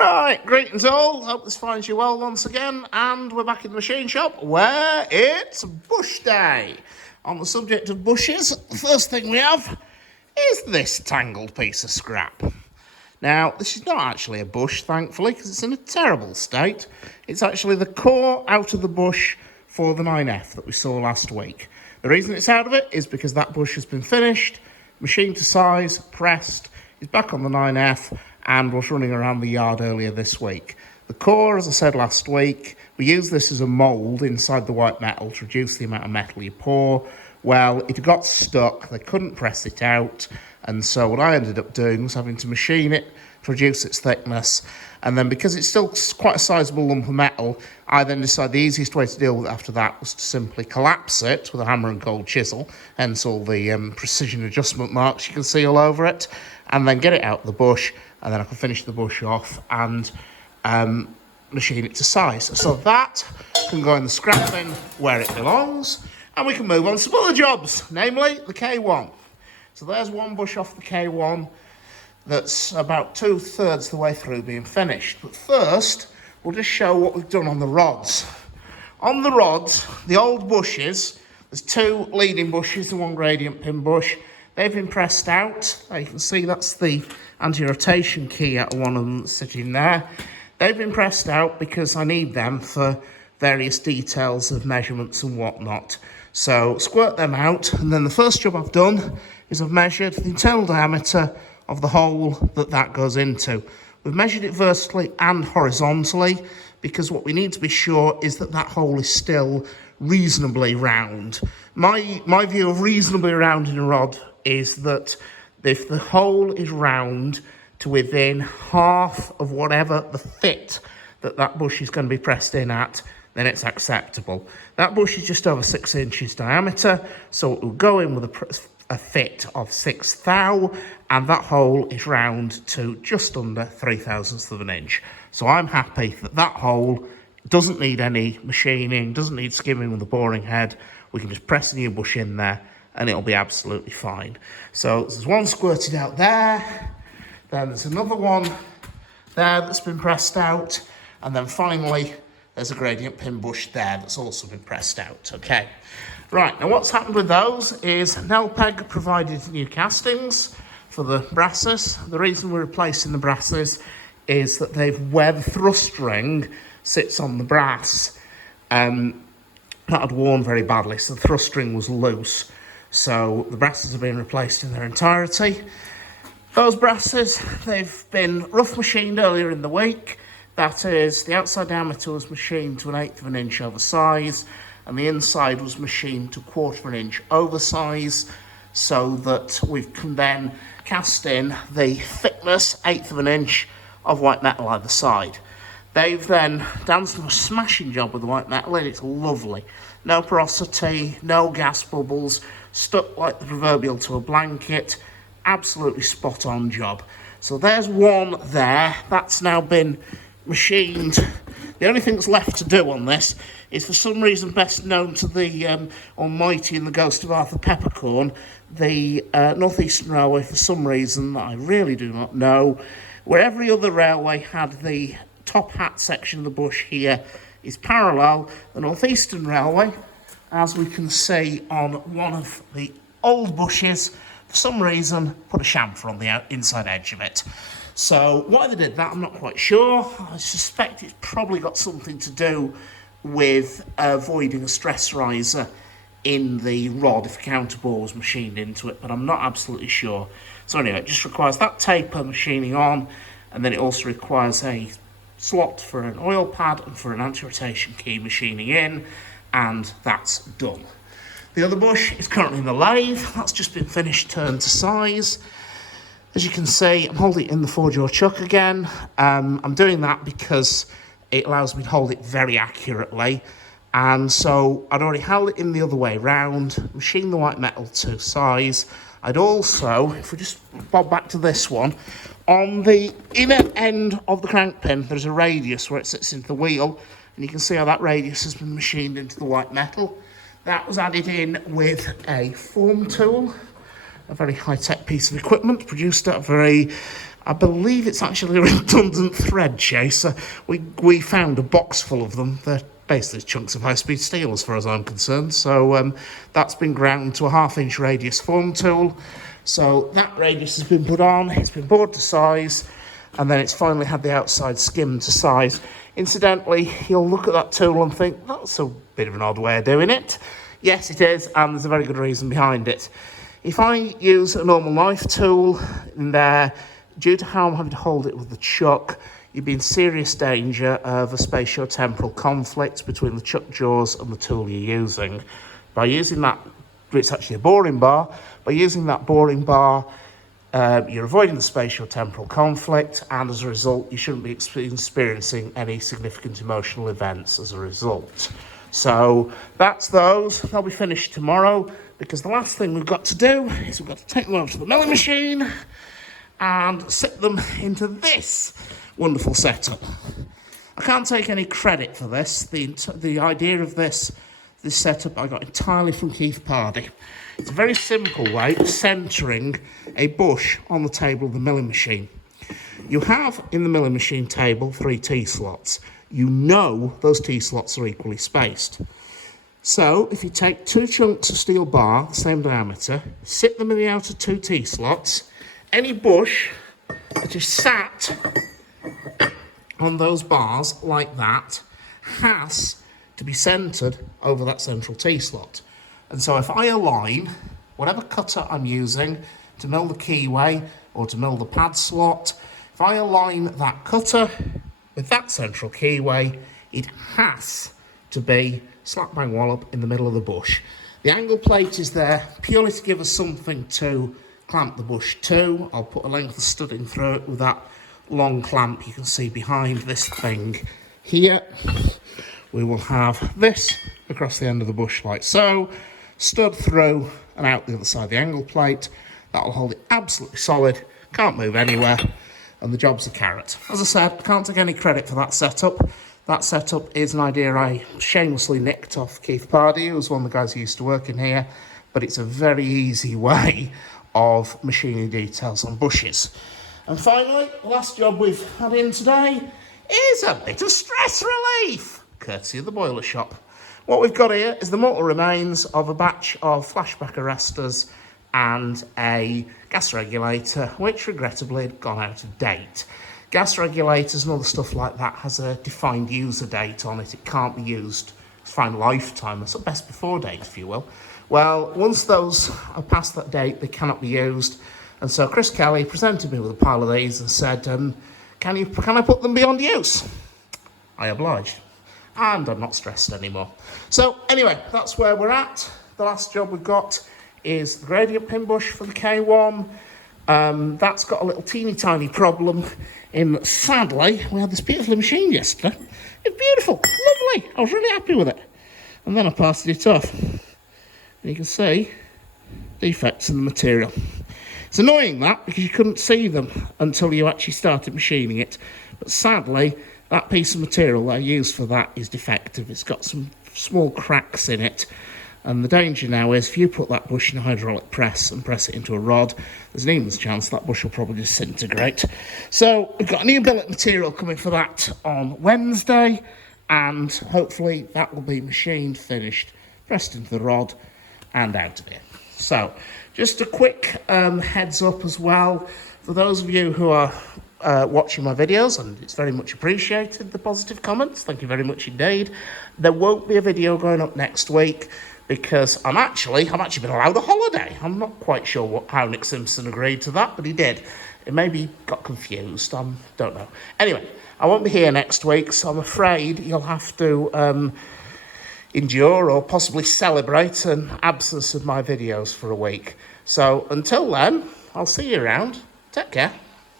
Right, greetings all, hope this finds you well once again, and we're back in the machine shop where it's bush day. On the subject of bushes, the first thing we have is this tangled piece of scrap. Now, this is not actually a bush, thankfully, because it's in a terrible state. It's actually the core out of the bush for the 9F that we saw last week. The reason it's out of it is because that bush has been finished, machined to size, pressed, is back on the 9F, and was running around the yard earlier this week. The core, as I said last week, we use this as a mould inside the white metal to reduce the amount of metal you pour. Well, it got stuck, they couldn't press it out, and so what I ended up doing was having to machine it to reduce its thickness, and then because it's still quite a sizable lump of metal, I then decided the easiest way to deal with it after that was to simply collapse it with a hammer and cold chisel, hence all the precision adjustment marks you can see all over it, and then get it out of the bush, and then I can finish the bush off and machine it to size. So that can go in the scrap bin where it belongs, and we can move on to some other jobs, namely the K1. So there's one bush off the K1 that's about 2/3 the way through being finished. But first, we'll just show what we've done on the rods. On the rods, the old bushes, there's two leading bushes and one gradient pin bush. They've been pressed out. You can see that's the anti-rotation key out of one of them that's sitting there. They've been pressed out because I need them for various details of measurements and whatnot. So squirt them out, and then the first job I've done is I've measured the internal diameter of the hole that goes into. We've measured it vertically and horizontally because what we need to be sure is that that hole is still reasonably round. My view of reasonably round in a rod is that if the hole is round to within half of whatever the fit that bush is going to be pressed in at, then it's acceptable. That bush is just over 6 inches diameter, so it will go in with a fit of 6 thou, and that hole is round to just under 3/1000 of an inch. So I'm happy that that hole doesn't need any machining, doesn't need skimming with a boring head. We can just press a new bush in there and it'll be absolutely fine. So there's one squirted out there, then there's another one there that's been pressed out, and then finally there's a gradient pin bush there that's also been pressed out. Okay, right, now what's happened with those is Nelpeg provided new castings for the brasses. The reason we're replacing the brasses is that where the thrust ring sits on the brass, that had worn very badly, so the thrust ring was loose. So the brasses have been replaced in their entirety. Those brasses, they've been rough machined earlier in the week. That is, the outside diameter was machined to 1/8 of an inch over size, and the inside was machined to 1/4 of an inch over size, so that we can then cast in the thickness, 1/8 of an inch, of white metal either side. They've then done a smashing job with the white metal, and it's lovely. No porosity, no gas bubbles, stuck like the proverbial to a blanket. Absolutely spot on job. So there's one there. That's now been machined. The only thing that's left to do on this is, for some reason best known to the almighty and the ghost of Arthur Peppercorn, the North Eastern Railway, for some reason that I really do not know, where every other railway had the top hat section of the bush here is parallel. The North Eastern Railway, as we can see on one of the old bushes, for some reason put a chamfer on the inside edge of it. So why they did that, I'm not quite sure. I suspect it's probably got something to do with avoiding a stress riser in the rod if a counterbore was machined into it, but I'm not absolutely sure. So anyway, it just requires that taper machining on, and then it also requires a slot for an oil pad and for an anti-rotation key machining in, and that's done. The other bush is currently in the lathe. That's just been finished, turned to size. As you can see, I'm holding it in the 4-jaw chuck again. I'm doing that because it allows me to hold it very accurately. And so I'd already held it in the other way round, machined the white metal to size. I'd also, if we just bob back to this one, on the inner end of the crank pin, there's a radius where it sits into the wheel, and you can see how that radius has been machined into the white metal. That was added in with a form tool, a very high-tech piece of equipment produced at a very I believe it's actually a redundant thread chaser. We found a box full of them. They're basically chunks of high-speed steel as far as I'm concerned. So that's been ground to a 1/2 inch radius form tool. So that radius has been put on, it's been bored to size, and then it's finally had the outside skimmed to size. Incidentally, you'll look at that tool and think, that's a bit of an odd way of doing it. Yes, it is, and there's a very good reason behind it. If I use a normal knife tool in there, due to how I'm having to hold it with the chuck, you'd be in serious danger of a spatiotemporal conflict between the chuck jaws and the tool you're using. By using that, it's actually a boring bar, by using that boring bar, you're avoiding the spatiotemporal conflict, and as a result, you shouldn't be experiencing any significant emotional events as a result. So that's those. They'll be finished tomorrow, because the last thing we've got to do is we've got to take them over to the milling machine and sit them into this wonderful setup. I can't take any credit for this. The idea of this setup I got entirely from Keith Pardy. It's a very simple way of centering a bush on the table of the milling machine. You have in the milling machine table 3 T-slots. You know those T-slots are equally spaced. So if you take 2 chunks of steel bar, the same diameter, sit them in the outer 2 T-slots, any bush that is sat on those bars like that has to be centred over that central T-slot. And so if I align whatever cutter I'm using to mill the keyway or to mill the pad slot, if I align that cutter with that central keyway, it has to be slap bang wallop in the middle of the bush. The angle plate is there purely to give us something to clamp the bush to. I'll put a length of studding through it with that long clamp you can see behind this thing here. We will have this across the end of the bush like so, stud through and out the other side of the angle plate. That will hold it absolutely solid, can't move anywhere, and the job's a carrot. As I said, I can't take any credit for that setup. That setup is an idea I shamelessly nicked off Keith Pardy, who was one of the guys who used to work in here, but it's a very easy way of machining details on bushes. And finally, the last job we've had in today is a bit of stress relief, courtesy of the boiler shop. What we've got here is the mortal remains of a batch of flashback arresters and a gas regulator, which regrettably had gone out of date. Gas regulators and other stuff like that has a defined user date on it. It can't be used, defined lifetime, so best before date, if you will. Well, once those are past that date, they cannot be used. And so Chris Kelly presented me with a pile of these and said, can I put them beyond use? I obliged. And I'm not stressed anymore. So anyway, that's where we're at. The last job we've got is the gradient pin bush for the K1. That's got a little teeny tiny problem in that, sadly, we had this beautiful machine yesterday. It's beautiful, lovely. I was really happy with it. And then I passed it off. And you can see defects in the material. It's annoying that, because you couldn't see them until you actually started machining it. But sadly, that piece of material that I used for that is defective. It's got some small cracks in it. And the danger now is if you put that bush in a hydraulic press and press it into a rod, there's an even chance that bush will probably disintegrate. So we've got a new billet material coming for that on Wednesday, and hopefully that will be machined, finished, pressed into the rod and out of here. So just a quick heads up as well for those of you who are watching my videos, and it's very much appreciated, the positive comments. Thank you very much indeed. There won't be a video going up next week because I've actually been allowed a holiday. I'm not quite sure how Nick Simpson agreed to that, but he did. It maybe got confused. I don't know. Anyway, I won't be here next week, so I'm afraid you'll have to endure or possibly celebrate an absence of my videos for a week. So until then, I'll see you around. Take care.